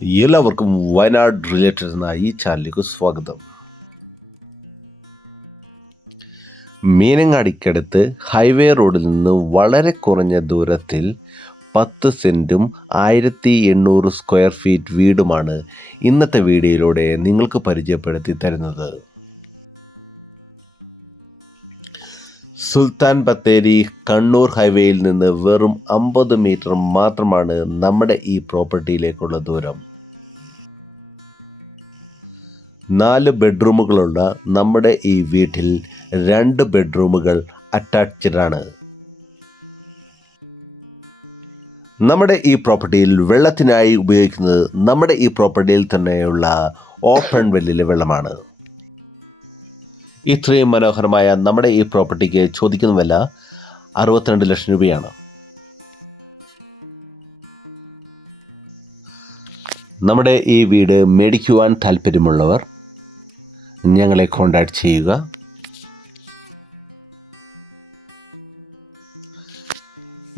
എല്ലാവർക്കും വയനാട് റിലേറ്റഡ് എന്ന ഈ ചാനലിലേക്ക് സ്വാഗതം. മീനങ്ങാടിക്കടുത്ത് ഹൈവേ റോഡിൽ നിന്ന് വളരെ കുറഞ്ഞ ദൂരത്തിൽ 10 സെൻറ്റും 1800 സ്ക്വയർ ഫീറ്റ് വീടുമാണ് ഇന്നത്തെ വീഡിയോയിലൂടെ നിങ്ങൾക്ക് പരിചയപ്പെടുത്തി തരുന്നത്. സുൽത്താൻ ബത്തേരി കണ്ണൂർ ഹൈവേയിൽ നിന്ന് വെറും 50 മീറ്റർ മാത്രമാണ് നമ്മുടെ ഈ പ്രോപ്പർട്ടിയിലേക്കുള്ള ദൂരം. 4 ബെഡ്റൂമുകളുള്ള നമ്മുടെ ഈ വീട്ടിൽ 2 ബെഡ്റൂമുകൾ അറ്റാച്ച്ഡ് ആണ്. നമ്മുടെ ഈ പ്രോപ്പർട്ടിയിൽ വെള്ളത്തിനായി ഉപയോഗിക്കുന്നത് നമ്മുടെ ഈ പ്രോപ്പർട്ടിയിൽ തന്നെയുള്ള ഓപ്പൺ വെല്ലിലെ വെള്ളമാണ്. ഇത്രയും മനോഹരമായ നമ്മുടെ ഈ പ്രോപ്പർട്ടിക്ക് ചോദിക്കുന്ന വില 62 ലക്ഷം രൂപയാണ്. നമ്മുടെ ഈ വീട് മേടിക്കുവാൻ താല്പര്യമുള്ളവർ ഞങ്ങളെ കോൺടാക്ട് ചെയ്യുക.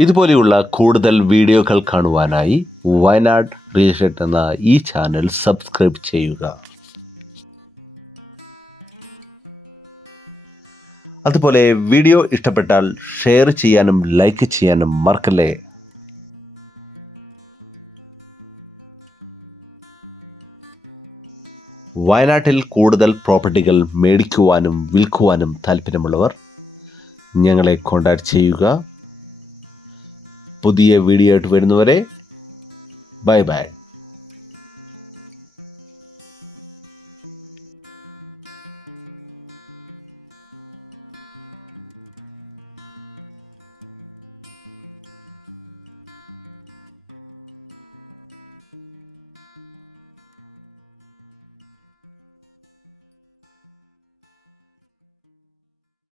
ഇതുപോലെയുള്ള കൂടുതൽ വീഡിയോകൾ കാണുവാനായി വയനാട് റിലേറ്റഡ് എന്ന ഈ ചാനൽ സബ്സ്ക്രൈബ് ചെയ്യുക. അതുപോലെ വീഡിയോ ഇഷ്ടപ്പെട്ടാൽ ഷെയർ ചെയ്യാനും ലൈക്ക് ചെയ്യാനും മറക്കല്ലേ. വയനാട്ടിൽ കൂടുതൽ പ്രോപ്പർട്ടികൾ മേടിക്കുവാനും വിൽക്കുവാനും താല്പര്യമുള്ളവർ ഞങ്ങളെ കോൺടാക്ട് ചെയ്യുക. പുതിയ വീഡിയോ ആയിട്ട് വരുന്നവരെ ബൈ ബൈ.